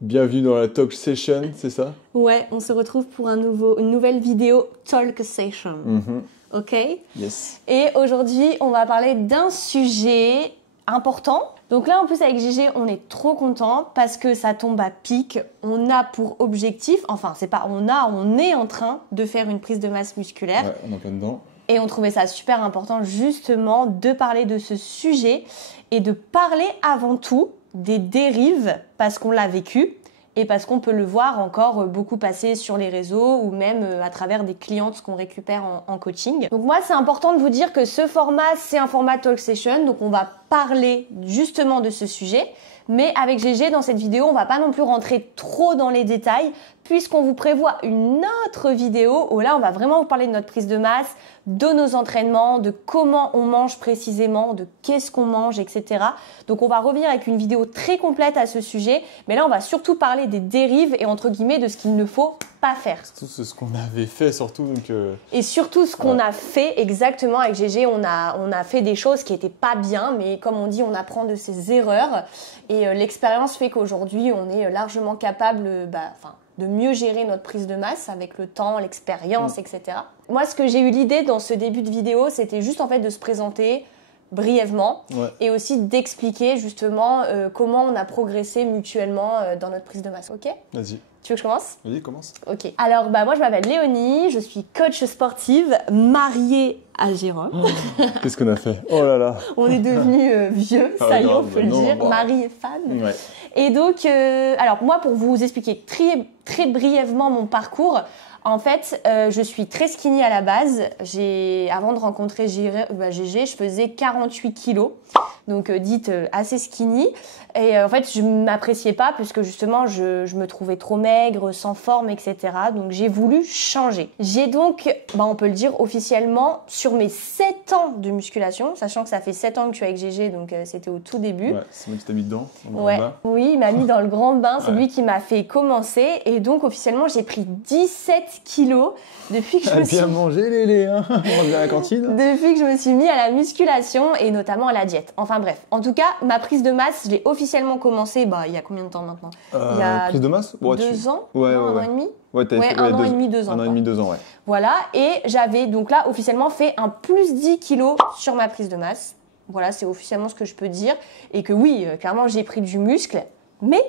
Bienvenue dans la Talk Session, c'est ça? Ouais, on se retrouve pour une nouvelle vidéo Talk Session. Ok? Yes. Et aujourd'hui, on va parler d'un sujet important. Donc là, en plus, avec Gégé, on est trop content parce que ça tombe à pic. On a pour objectif, enfin, c'est pas on est en train de faire une prise de masse musculaire. Ouais, on est en plein dedans. Et on trouvait ça super important, justement, de parler de ce sujet et de parler avant tout des dérives parce qu'on l'a vécu et parce qu'on peut le voir encore beaucoup passer sur les réseaux ou même à travers des clientes qu'on récupère en coaching. Donc moi, c'est important de vous dire que ce format, c'est un format Talk Session. Donc on va parler justement de ce sujet. Mais avec Gégé, dans cette vidéo, on va pas non plus rentrer trop dans les détails puisqu'on vous prévoit une autre vidéo où là, on va vraiment vous parler de notre prise de masse, de nos entraînements, de comment on mange précisément, de qu'est-ce qu'on mange, etc. Donc, on va revenir avec une vidéo très complète à ce sujet. Mais là, on va surtout parler des dérives et entre guillemets de ce qu'il ne faut pas faire. Surtout ce qu'on avait fait, surtout. Donc, Et surtout ce qu'on a fait exactement avec Gégé, on a fait des choses qui n'étaient pas bien, mais comme on dit, on apprend de ses erreurs. Et l'expérience fait qu'aujourd'hui, on est largement capable de mieux gérer notre prise de masse avec le temps, l'expérience, etc. Moi, ce que j'ai eu l'idée dans ce début de vidéo, c'était juste en fait de se présenter brièvement et aussi d'expliquer justement comment on a progressé mutuellement dans notre prise de masse. Ok ? Vas-y. Tu veux que je commence ? Vas-y, commence. Ok. Alors, moi, je m'appelle Léonie, je suis coach sportive, mariée à Jérôme. Oh, qu'est-ce qu'on a fait? Oh là là. On est devenus vieux, ça y est, on peut le dire, bah. mari et femme. Ouais. Et donc, alors moi, pour vous expliquer très brièvement mon parcours, en fait, je suis très skinny à la base. Avant de rencontrer Gégé, je faisais 48 kilos, donc dite assez skinny. Et en fait, je ne m'appréciais pas puisque justement, je me trouvais trop maigre, sans forme, etc. Donc, j'ai voulu changer. J'ai donc, on peut le dire officiellement, sur mes 7 ans de musculation, sachant que ça fait 7 ans que je suis avec Gégé, donc c'était au tout début. Ouais, c'est moi qui t'ai mis dedans. Oui, il m'a mis dans le grand bain, c'est lui qui m'a fait commencer. Et donc, officiellement, j'ai pris 17 kilos depuis que je me suis... bien mangé, Lélé, hein. On revient à la cantine. Depuis que je me suis mis à la musculation et notamment à la diète. Enfin bref, en tout cas, ma prise de masse, je l'ai officiellement commencé, il y a combien de temps maintenant ? Il y a prise de masse ? 2 ans ? Ouais, un an et demi ? Ouais, un an et demi, 2 ans. Un an et demi, 2 ans, ouais. Voilà, et j'avais donc là officiellement fait un plus 10 kilos sur ma prise de masse. Voilà, c'est officiellement ce que je peux dire. Et que oui, clairement, j'ai pris du muscle, mais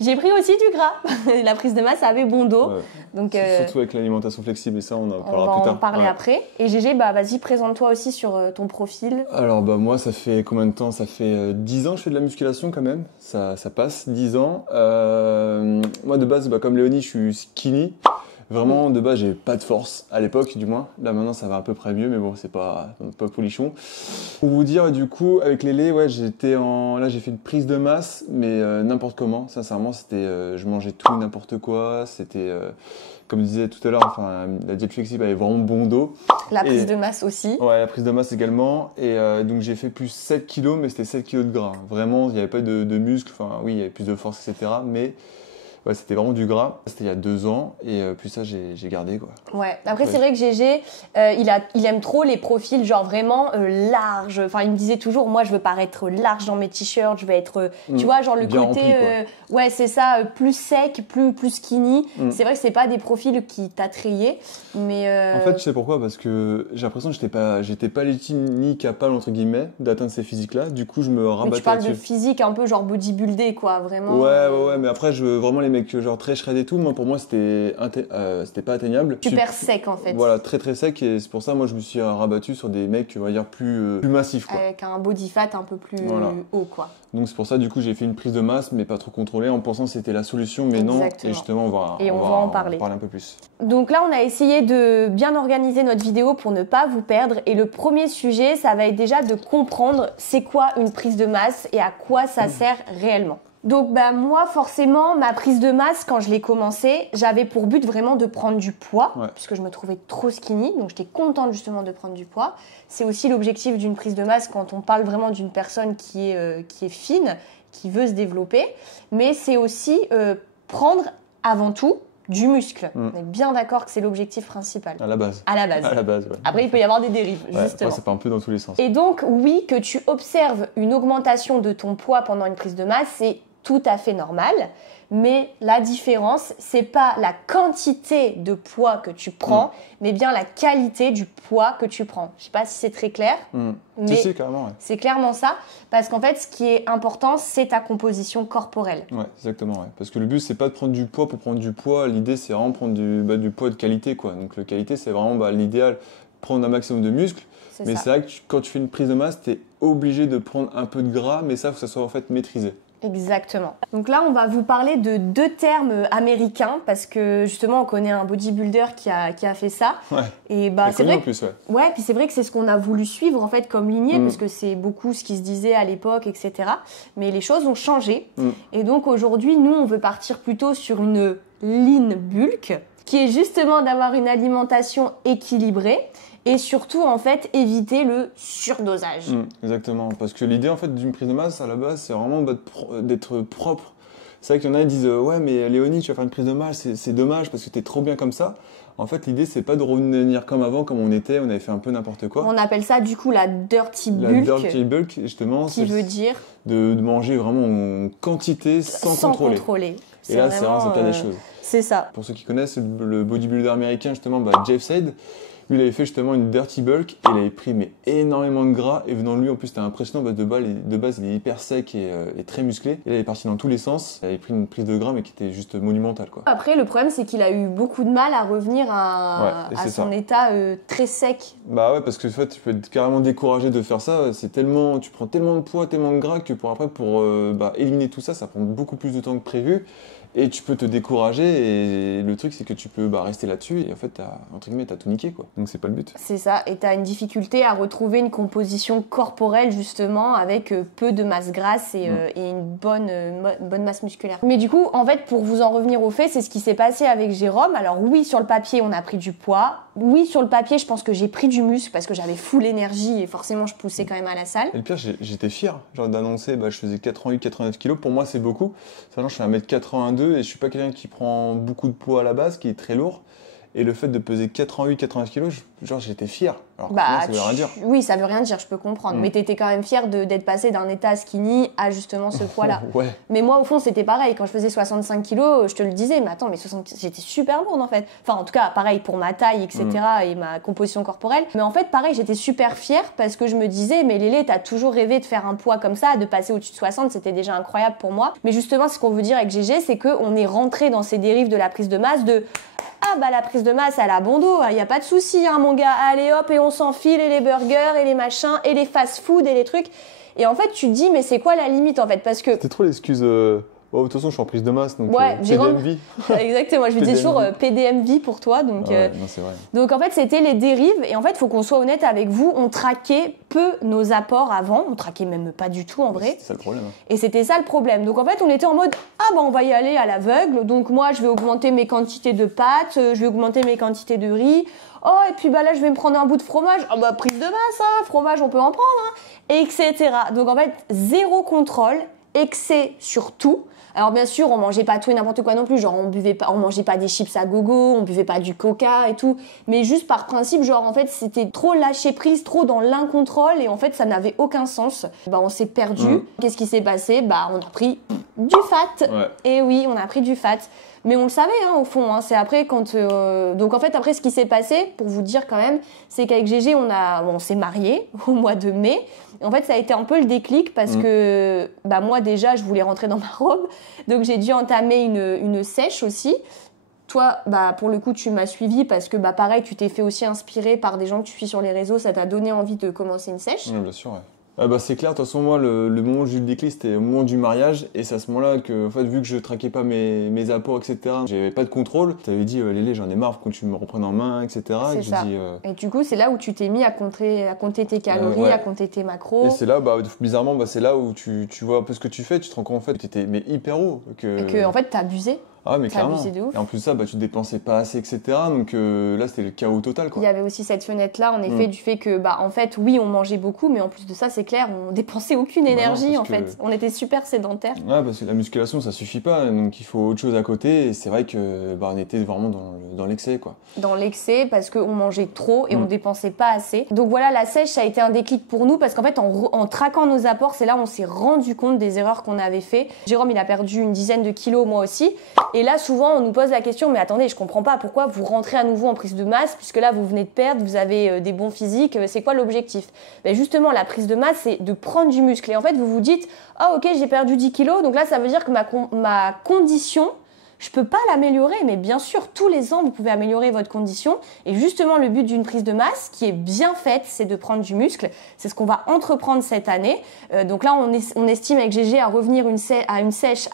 j'ai pris aussi du gras. La prise de masse avait bon dos. Ouais. Donc, surtout avec l'alimentation flexible, et ça, on en parlera plus tard. On va en parler après. Et Gégé, vas-y, présente-toi aussi sur ton profil. Alors, moi, ça fait combien de temps? Ça fait 10 ans que je fais de la musculation quand même. Ça passe, 10 ans. Moi, de base, comme Léonie, je suis skinny. Vraiment, de base, j'ai pas de force, à l'époque du moins. Là, maintenant, ça va à peu près mieux, mais bon, c'est pas polichon. Pour vous dire, du coup, avec Lélé, là, j'ai fait une prise de masse, mais n'importe comment. Sincèrement, je mangeais tout, n'importe quoi. C'était, comme je disais tout à l'heure, la diète flexible avait vraiment bon dos. La prise de masse aussi. Ouais, la prise de masse également. Et donc, j'ai fait plus 7 kilos, mais c'était 7 kilos de gras. Vraiment, il n'y avait pas de muscles. Enfin, oui, il y avait plus de force, etc. Mais... ouais, c'était vraiment du gras. C'était il y a 2 ans et puis ça, j'ai gardé quoi. Ouais. Après, c'est vrai que Gégé, il aime trop les profils genre vraiment larges. Enfin, il me disait toujours, moi, je veux paraître large dans mes t-shirts. Je veux être, tu vois, genre le bien côté, rempli, ouais, c'est ça, plus sec, plus skinny. C'est vrai que c'est pas des profils qui t'attrayaient, mais. En fait, tu sais pourquoi? Parce que j'ai l'impression que j'étais pas légitime ni capable entre guillemets d'atteindre ces physiques-là. Du coup, je me rabattais. Mais tu parles là-dessus. de physique un peu genre bodybuildé, quoi, vraiment. Ouais. Mais après, je veux vraiment les mecs genre très shred et tout. Moi, pour moi, c'était pas atteignable. Super sec en fait. Voilà, très très sec et c'est pour ça, moi, je me suis rabattu sur des mecs, on va dire plus massifs quoi. Avec un body fat un peu plus haut, quoi. Donc c'est pour ça, du coup, j'ai fait une prise de masse, mais pas trop contrôlée, en pensant que c'était la solution, mais non. Et justement, on va en parler un peu plus. Donc là, on a essayé de bien organiser notre vidéo pour ne pas vous perdre. Et le premier sujet, ça va être déjà de comprendre c'est quoi une prise de masse et à quoi ça sert réellement. Donc moi, forcément, ma prise de masse, quand je l'ai commencée, j'avais pour but vraiment de prendre du poids, puisque je me trouvais trop skinny. Donc j'étais contente justement de prendre du poids. C'est aussi l'objectif d'une prise de masse quand on parle vraiment d'une personne qui est fine, qui veut se développer. Mais c'est aussi prendre avant tout du muscle. On est bien d'accord que c'est l'objectif principal. À la base. À la base. À la base, ouais. Après, il peut y avoir des dérives, justement. C'est pas un peu dans tous les sens. Et donc, oui, que tu observes une augmentation de ton poids pendant une prise de masse, c'est tout à fait normal. Mais la différence, c'est pas la quantité de poids que tu prends, mais bien la qualité du poids que tu prends. Je sais pas si c'est très clair, mais si, carrément, ouais. c'est clairement ça. Parce qu'en fait, ce qui est important, c'est ta composition corporelle. Ouais, exactement. Ouais. Parce que le but, c'est pas de prendre du poids pour prendre du poids. L'idée, c'est vraiment prendre du poids de qualité, quoi. Donc, la qualité, c'est vraiment l'idéal, prendre un maximum de muscles. Mais c'est vrai que quand tu fais une prise de masse, tu es obligé de prendre un peu de gras, mais ça, il faut que ça soit en fait maîtrisé. Exactement. Donc là, on va vous parler de 2 termes américains parce que justement, on connaît un bodybuilder qui a fait ça. Ouais. Et c'est vrai. En plus, ouais. Puis c'est vrai que c'est ce qu'on a voulu suivre en fait comme lignée parce que c'est beaucoup ce qui se disait à l'époque, etc. Mais les choses ont changé. Et donc aujourd'hui, nous, on veut partir plutôt sur une lean bulk, qui est justement d'avoir une alimentation équilibrée. Et surtout, en fait, éviter le surdosage. Exactement. Parce que l'idée, en fait, d'une prise de masse, à la base, c'est vraiment d'être propre. C'est vrai qu'il y en a qui disent « Ouais, mais Léonie, tu vas faire une prise de masse, c'est dommage parce que t'es trop bien comme ça. » En fait, l'idée, c'est pas de revenir comme avant, comme on était, on avait fait un peu n'importe quoi. On appelle ça, du coup, la dirty bulk. La dirty bulk, justement. Qui veut dire de manger vraiment en quantité sans contrôler. Et là, c'est vraiment ça des choses. C'est ça. Pour ceux qui connaissent le bodybuilder américain, justement, Jeff Said, lui, il avait fait justement une dirty bulk et il avait pris énormément de gras. Et venant de lui, en plus, c'était impressionnant parce que de base, il est hyper sec et très musclé. Et là, il est parti dans tous les sens. Il avait pris une prise de gras, mais qui était juste monumentale, quoi. Après, le problème, c'est qu'il a eu beaucoup de mal à revenir à son état très sec. Bah ouais, parce que en fait, tu peux être carrément découragé de faire ça. Tu prends tellement de poids, tellement de gras que pour éliminer tout ça, ça prend beaucoup plus de temps que prévu. Et tu peux te décourager et le truc c'est que tu peux rester là-dessus et en fait t'as tout niqué, quoi. Donc c'est pas le but. C'est ça, et t'as une difficulté à retrouver une composition corporelle justement avec peu de masse grasse et une bonne masse musculaire. Mais du coup, en fait, pour vous en revenir au fait, c'est ce qui s'est passé avec Jérôme. Alors oui, sur le papier on a pris du poids. Oui, sur le papier je pense que j'ai pris du muscle parce que j'avais full énergie et forcément je poussais quand même à la salle. Et le pire, j'étais fier d'annoncer, je faisais 88-89 kg. Pour moi c'est beaucoup. Sachant je suis 1m82 et je suis pas quelqu'un qui prend beaucoup de poids à la base, qui est très lourd. Et le fait de peser 88-89 kg, j'étais fier. Alors ça veut rien dire. Oui, ça veut rien dire, je peux comprendre. Mais t'étais quand même fier d'être passé d'un état skinny à justement ce poids-là. Ouais. Mais moi, au fond, c'était pareil. Quand je faisais 65 kg, je te le disais, mais attends, j'étais super lourde en fait. Enfin, en tout cas, pareil pour ma taille, etc. et ma composition corporelle. Mais en fait, pareil, j'étais super fière parce que je me disais, mais Lélé, t'as toujours rêvé de faire un poids comme ça, de passer au-dessus de 60, c'était déjà incroyable pour moi. Mais justement, ce qu'on veut dire avec GG, c'est qu'on est rentré dans ces dérives de la prise de masse la prise de masse, elle a bon dos, il n'y a pas de souci, mon gars, allez hop, et on s'enfile, et les burgers, et les machins, et les fast-food, et les trucs. Et en fait, tu te dis, mais c'est quoi la limite, en fait, parce que... C'était trop l'excuse... de toute façon, je suis en prise de masse, donc PDMV. Exactement, je lui disais toujours PDMV pour toi. Donc, non, c'est vrai. Donc en fait, c'était les dérives. Et en fait, il faut qu'on soit honnête avec vous, on traquait peu nos apports avant. On traquait même pas du tout en vrai. C'était ça le problème. Et c'était ça le problème. Donc en fait, on était en mode, on va y aller à l'aveugle. Donc moi, je vais augmenter mes quantités de pâtes, je vais augmenter mes quantités de riz. Oh, et puis là, je vais me prendre un bout de fromage. Prise de masse, fromage, on peut en prendre, etc. Donc en fait, zéro contrôle, excès sur tout. Alors bien sûr, on mangeait pas tout et n'importe quoi non plus, genre on mangeait pas des chips à gogo, on buvait pas du coca et tout, mais juste par principe, genre en fait c'était trop lâcher prise, trop dans l'incontrôle et en fait ça n'avait aucun sens. On s'est perdu. Qu'est-ce qui s'est passé ? On a pris du fat. Ouais. Et oui, on a pris du fat. Mais on le savait au fond, c'est après quand... Donc en fait après ce qui s'est passé, pour vous dire quand même, c'est qu'avec GG on s'est mariés au mois de mai. Et en fait ça a été un peu le déclic parce que moi déjà je voulais rentrer dans ma robe, donc j'ai dû entamer une sèche aussi. Toi, pour le coup, tu m'as suivi parce que pareil, tu t'es fait aussi inspirer par des gens que tu suis sur les réseaux, ça t'a donné envie de commencer une sèche. Oui, bien sûr, ouais. C'est clair, de toute façon, moi, le moment où j'ai eu le déclic, c'était au moment du mariage. Et c'est à ce moment-là que, en fait, vu que je traquais pas mes apports, etc., j'avais pas de contrôle. Tu avais dit, Lélé, j'en ai marre, quand tu me reprennes en main, etc. C'est ça. Et du coup, c'est là où tu t'es mis à compter tes calories, à compter tes macros. Et c'est là, bizarrement, c'est là où tu vois un peu ce que tu fais. Tu te rends compte, en fait, que tu étais hyper haut. Et que, en fait, t'as abusé. Ah, mais T'as clairement. abusé de ouf. Et en plus de ça, bah, tu dépensais pas assez, etc. Donc là, c'était le chaos total, Il quoi. y avait aussi cette fenêtre-là, en effet, du fait que, bah, en fait, oui, on mangeait beaucoup, mais en plus de ça, c'est clair, on dépensait aucune non, énergie, parce en que- fait. On était super sédentaires. Ouais, parce que la musculation, ça suffit pas. Donc il faut autre chose à côté. Et c'est vrai que bah, on était vraiment dans l'excès, quoi. Dans l'excès, parce qu'on mangeait trop et on dépensait pas assez. Donc voilà, la sèche, ça a été un déclic pour nous, parce qu'en fait, en traquant nos apports, c'est là où on s'est rendu compte des erreurs qu'on avait fait. Jérôme, il a perdu une dizaine de kilos, moi aussi. Et là, souvent, on nous pose la question, mais attendez, je comprends pas, pourquoi vous rentrez à nouveau en prise de masse, puisque là, vous venez de perdre, vous avez des bons physiques, c'est quoi l'objectif? Ben justement, la prise de masse, c'est de prendre du muscle. Et en fait, vous vous dites, ah ok, j'ai perdu 10 kilos, donc là, ça veut dire que ma condition, je peux pas l'améliorer, mais bien sûr, tous les ans, vous pouvez améliorer votre condition. Et justement, le but d'une prise de masse, qui est bien faite, c'est de prendre du muscle. C'est ce qu'on va entreprendre cette année. Donc là, on estime avec GG à revenir à une sèche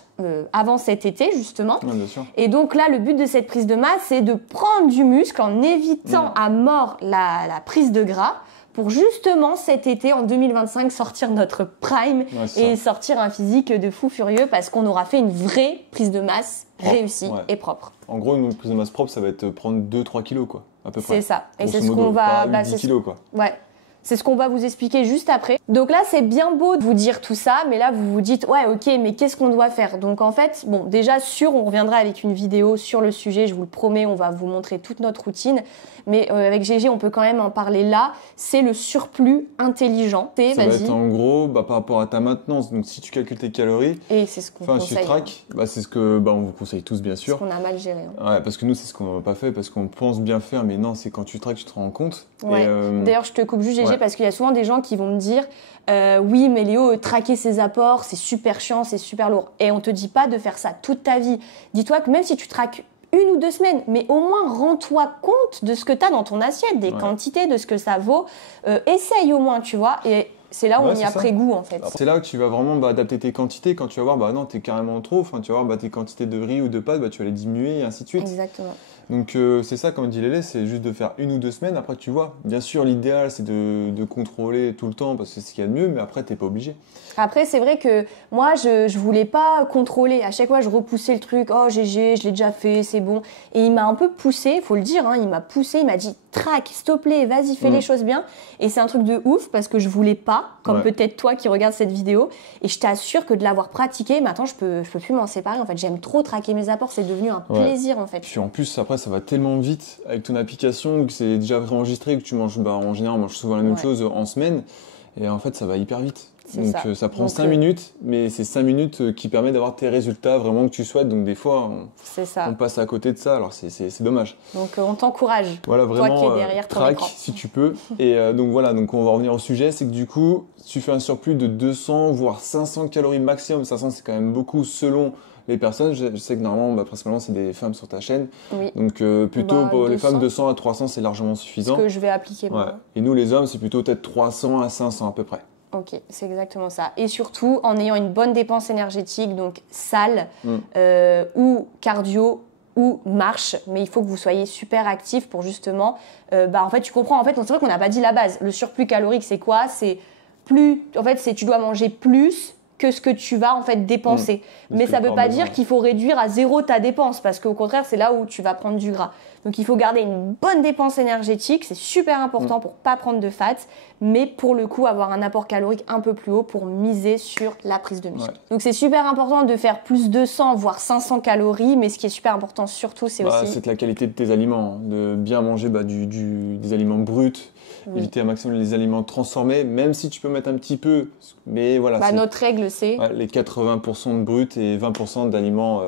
avant cet été, justement. Ouais, bien sûr. Et donc là, le but de cette prise de masse, c'est de prendre du muscle en évitant à mort la prise de gras, pour justement cet été, en 2025, sortir notre prime et sortir un physique de fou furieux, parce qu'on aura fait une vraie prise de masse réussie et propre. En gros, une prise de masse propre, ça va être prendre 2-3 kilos, quoi, à peu près. C'est ça. Et Grosso c'est ce modo, qu'on va... pas 10 kilos, quoi. Ouais. C'est ce qu'on va vous expliquer juste après. Donc là, c'est bien beau de vous dire tout ça, mais là, vous vous dites, ouais, ok, mais qu'est-ce qu'on doit faire? Donc en fait, bon, déjà, on reviendra avec une vidéo sur le sujet, je vous le promets, on va vous montrer toute notre routine. Mais avec GG, on peut quand même en parler là. C'est le surplus intelligent. Ça va être en gros, bah, par rapport à ta maintenance. Donc si tu calcules tes calories, et c'est ce qu'on conseille. Si tu traques, bah, c'est ce que on vous conseille tous, bien sûr. Parce qu'on a mal géré. Ouais, parce que nous, c'est ce qu'on n'a pas fait, parce qu'on pense bien faire, mais non, c'est quand tu traques, tu te rends compte. Ouais. D'ailleurs, je te coupe juste GG parce qu'il y a souvent des gens qui vont me dire oui, mais Léo, traquer ses apports, c'est super chiant, c'est super lourd. Et on te dit pas de faire ça toute ta vie. Dis-toi que même si tu traques 1 ou 2 semaines, mais au moins rends-toi compte de ce que tu as dans ton assiette, des quantités, de ce que ça vaut. Essaye au moins, tu vois. Et c'est là où on y a pris goût, en fait. C'est là que tu vas vraiment adapter tes quantités. Quand tu vas voir, bah non, t'es carrément trop. Enfin, tu vas voir tes quantités de riz ou de pâtes, bah, tu vas les diminuer et ainsi de suite. Exactement. Donc c'est ça, comme dit Lélé, c'est juste de faire 1 ou 2 semaines. Après, tu vois, bien sûr, l'idéal, c'est de contrôler tout le temps parce que c'est ce qu'il y a de mieux, mais après, t'es pas obligé. Après, c'est vrai que moi, je voulais pas contrôler. À chaque fois, je repoussais le truc. Oh, GG, je l'ai déjà fait, c'est bon. Et il m'a un peu poussé, faut le dire, hein, il m'a poussé, il m'a dit traque, s'il te plaît, vas-y, fais les choses bien. Et c'est un truc de ouf parce que je voulais pas, comme peut-être toi qui regardes cette vidéo. Et je t'assure que de l'avoir pratiqué, maintenant, je peux plus m'en séparer. En fait, j'aime trop traquer mes apports, c'est devenu un plaisir, en fait. Puis en plus, après, ça va tellement vite avec ton application que c'est déjà enregistré, que tu manges, en général, on mange souvent la même chose en semaine. Et en fait, ça va hyper vite. Donc ça prend 5 minutes, mais c'est 5 minutes qui permettent d'avoir tes résultats vraiment que tu souhaites. Donc des fois, on passe à côté de ça, alors c'est dommage. Donc on t'encourage, voilà, vraiment, toi qui es derrière ton écran. Si tu peux. Et donc voilà, donc on va revenir au sujet, c'est que du coup, tu fais un surplus de 200 voire 500 calories maximum. 500, c'est quand même beaucoup selon les personnes. Je sais que normalement, principalement, c'est des femmes sur ta chaîne. Oui. Donc plutôt pour les femmes, 200 à 300, c'est largement suffisant. Ce que je vais appliquer moi. Et nous, les hommes, c'est plutôt peut-être 300 à 500 à peu près. Ok, c'est exactement ça. Et surtout, en ayant une bonne dépense énergétique, donc salle ou cardio ou marche, mais il faut que vous soyez super actif pour justement... en fait, tu comprends, en fait, c'est vrai qu'on n'a pas dit la base. Le surplus calorique, c'est quoi? C'est tu dois manger plus que ce que tu vas en fait dépenser. Mais ça ne veut pas dire qu'il faut réduire à 0 ta dépense, parce qu'au contraire, c'est là où tu vas prendre du gras. Donc il faut garder une bonne dépense énergétique, c'est super important pour pas prendre de fat, mais pour le coup avoir un apport calorique un peu plus haut pour miser sur la prise de muscle. Donc c'est super important de faire plus de 100 voire 500 calories, mais ce qui est super important surtout, c'est aussi... C'est la qualité de tes aliments, de bien manger des aliments bruts, éviter un maximum les aliments transformés, même si tu peux mettre un petit peu, mais voilà. Notre règle, c'est... les 80% de bruts et 20% d'aliments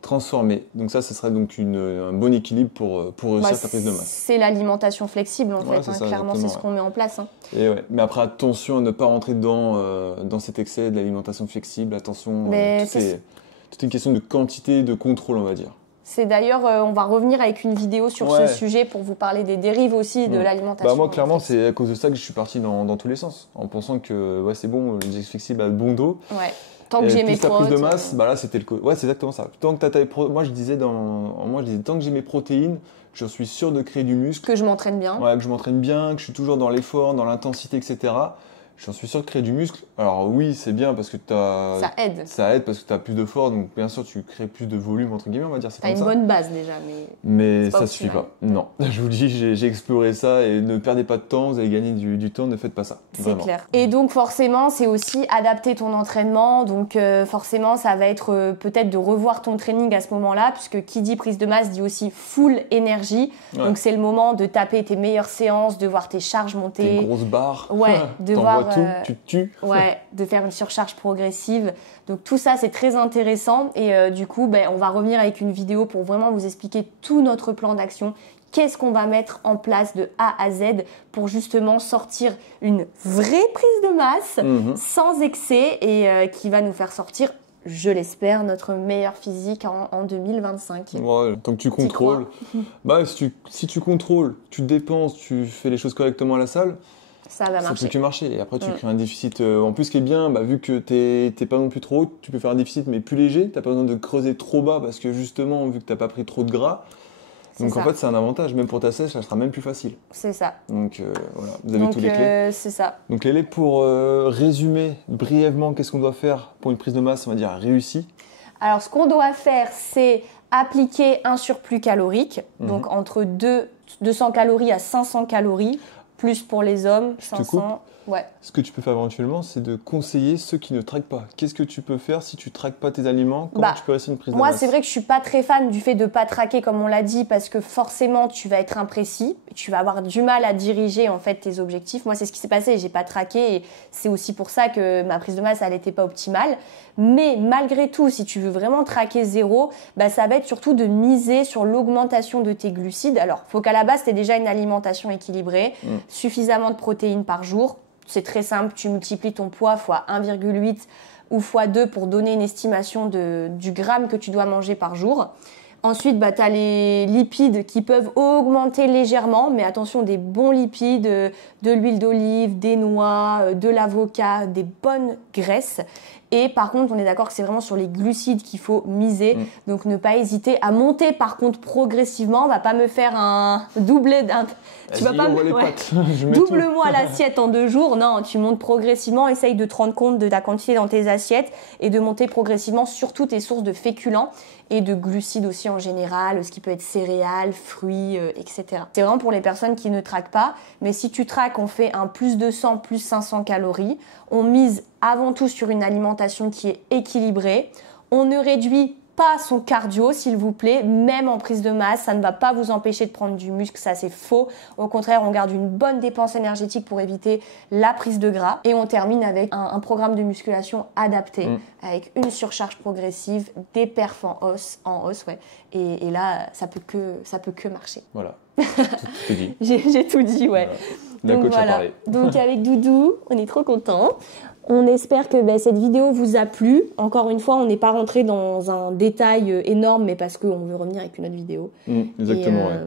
transformés. Donc ça serait donc un bon équilibre pour réussir ta prise de masse. C'est l'alimentation flexible en fait, clairement c'est ce qu'on met en place. Et mais après attention à ne pas rentrer dans cet excès de l'alimentation flexible, attention, c'est toute une question de quantité, de contrôle on va dire. C'est d'ailleurs, on va revenir avec une vidéo sur ce sujet pour vous parler des dérives aussi de l'alimentation. Moi clairement c'est à cause de ça que je suis parti dans tous les sens, en pensant que c'est bon, le gel flexible a bon dos. Ouais. Tant que j'ai mes protéines. Prise de masse, là c'était c'est exactement ça. Tant que moi je disais tant que j'ai mes protéines, je suis sûr de créer du muscle. Que je m'entraîne bien. Que je m'entraîne bien, que je suis toujours dans l'effort, dans l'intensité, etc. J'en suis sûr de créer du muscle. Alors oui, c'est bien parce que Ça aide. Ça aide parce que tu as plus de force, donc bien sûr tu crées plus de volume, entre guillemets, on va dire. Tu as une bonne base déjà, mais ça suffit pas. Non, je vous dis, j'ai exploré ça et ne perdez pas de temps, vous allez gagner du temps, ne faites pas ça. C'est clair. Et donc forcément, c'est aussi adapter ton entraînement. Donc forcément, ça va être peut-être de revoir ton training à ce moment-là, puisque qui dit prise de masse dit aussi full énergie. Ouais. Donc c'est le moment de taper tes meilleures séances, de voir tes charges monter. Tes grosses barres. Ouais, de voir tout, tu te tues. Ouais, de faire une surcharge progressive. Donc tout ça, c'est très intéressant. Et du coup, on va revenir avec une vidéo pour vraiment vous expliquer tout notre plan d'action. Qu'est-ce qu'on va mettre en place de A à Z pour justement sortir une vraie prise de masse sans excès et qui va nous faire sortir, je l'espère, notre meilleur physique en 2025. Ouais, tant que tu contrôles. Si tu contrôles, tu dépenses, tu fais les choses correctement à la salle, ça va marcher. Ça peut que marcher. Et après, tu crées un déficit. En plus, ce qui est bien, vu que t'es pas non plus trop haut, tu peux faire un déficit mais plus léger. T'as pas besoin de creuser trop bas parce que justement, vu que t'as pas pris trop de gras. Donc en fait, c'est un avantage. Même pour ta sèche, ça sera même plus facile. C'est ça. Donc voilà, vous avez tous les clés. C'est ça. Donc les clés pour résumer brièvement qu'est-ce qu'on doit faire pour une prise de masse, on va dire réussie. Alors ce qu'on doit faire, c'est appliquer un surplus calorique. Donc entre 200 calories à 500 calories. Plus pour les hommes, 500. Ouais. Ce que tu peux faire éventuellement, c'est de conseiller ceux qui ne traquent pas. Qu'est-ce que tu peux faire si tu ne traques pas tes aliments? Comment tu peux réussir une prise de masse? Moi, c'est vrai que je suis pas très fan du fait de pas traquer, comme on l'a dit, parce que forcément, tu vas être imprécis. Tu vas avoir du mal à diriger en fait tes objectifs. Moi, c'est ce qui s'est passé. J'ai pas traqué et c'est aussi pour ça que ma prise de masse, elle n'était pas optimale. Mais malgré tout, si tu veux vraiment traquer zéro, ça va être surtout de miser sur l'augmentation de tes glucides. Alors, faut qu'à la base, tu aies déjà une alimentation équilibrée, suffisamment de protéines par jour. C'est très simple, tu multiplies ton poids fois 1,8 ou fois 2 pour donner une estimation du gramme que tu dois manger par jour. Ensuite, tu as les lipides qui peuvent augmenter légèrement, mais attention, des bons lipides, de l'huile d'olive, des noix, de l'avocat, des bonnes graisses. Et par contre, on est d'accord que c'est vraiment sur les glucides qu'il faut miser. Donc, ne pas hésiter à monter par contre progressivement. On va pas me faire un doublé d'un... Tu vas pas me... Double-moi l'assiette en 2 jours. Non, tu montes progressivement. Essaye de te rendre compte de ta quantité dans tes assiettes et de monter progressivement surtout tes sources de féculents et de glucides aussi en général, ce qui peut être céréales, fruits, etc. C'est vraiment pour les personnes qui ne traquent pas. Mais si tu traques, on fait un plus 200, plus 500 calories. On mise avant tout sur une alimentation qui est équilibrée. On ne réduit pas son cardio, s'il vous plaît, même en prise de masse. Ça ne va pas vous empêcher de prendre du muscle, ça c'est faux. Au contraire, on garde une bonne dépense énergétique pour éviter la prise de gras. Et on termine avec un programme de musculation adapté, avec une surcharge progressive, des perfs en hausse, ouais. Et là, ça peut que marcher. Voilà, tout dit. J'ai tout dit, ouais. D'un coach à parler. Donc avec Doudou, on est trop contents. On espère que cette vidéo vous a plu. Encore une fois, on n'est pas rentré dans un détail énorme, mais parce qu'on veut revenir avec une autre vidéo. Exactement, ouais.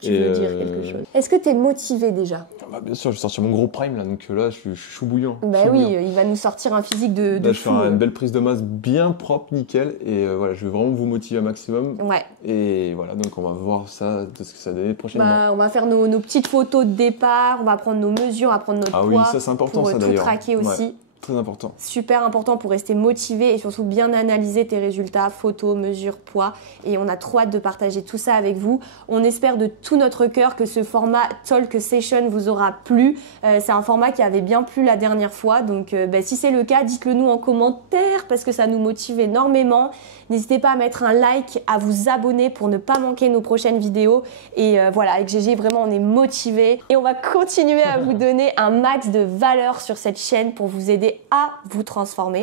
Tu veux dire quelque chose? Est-ce que tu es motivé déjà? Bien sûr, je vais sortir mon gros prime là, donc là je suis chaud bouillant. Il va nous sortir un physique de je fou. vais faire une belle prise de masse bien propre, nickel, et voilà, je vais vraiment vous motiver un maximum. Ouais. Et voilà, donc on va voir ça, de ce que ça donne prochainement. On va faire nos petites photos de départ, on va prendre nos mesures, on va prendre notre poids. Oui, ça c'est important, pour ça tout d'ailleurs. traquer aussi. Ouais. Très important. Super important pour rester motivé et surtout bien analyser tes résultats, photos, mesures, poids. Et on a trop hâte de partager tout ça avec vous. On espère de tout notre cœur que ce format Talk Session vous aura plu. C'est un format qui avait bien plu la dernière fois. Donc si c'est le cas, dites-le nous en commentaire parce que ça nous motive énormément. N'hésitez pas à mettre un like, à vous abonner pour ne pas manquer nos prochaines vidéos. Et voilà, avec GG, vraiment, on est motivés. Et on va continuer à vous donner un max de valeur sur cette chaîne pour vous aider à vous transformer.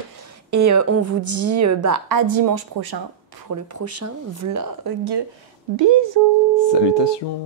Et on vous dit à dimanche prochain pour le prochain vlog. Bisous! Salutations!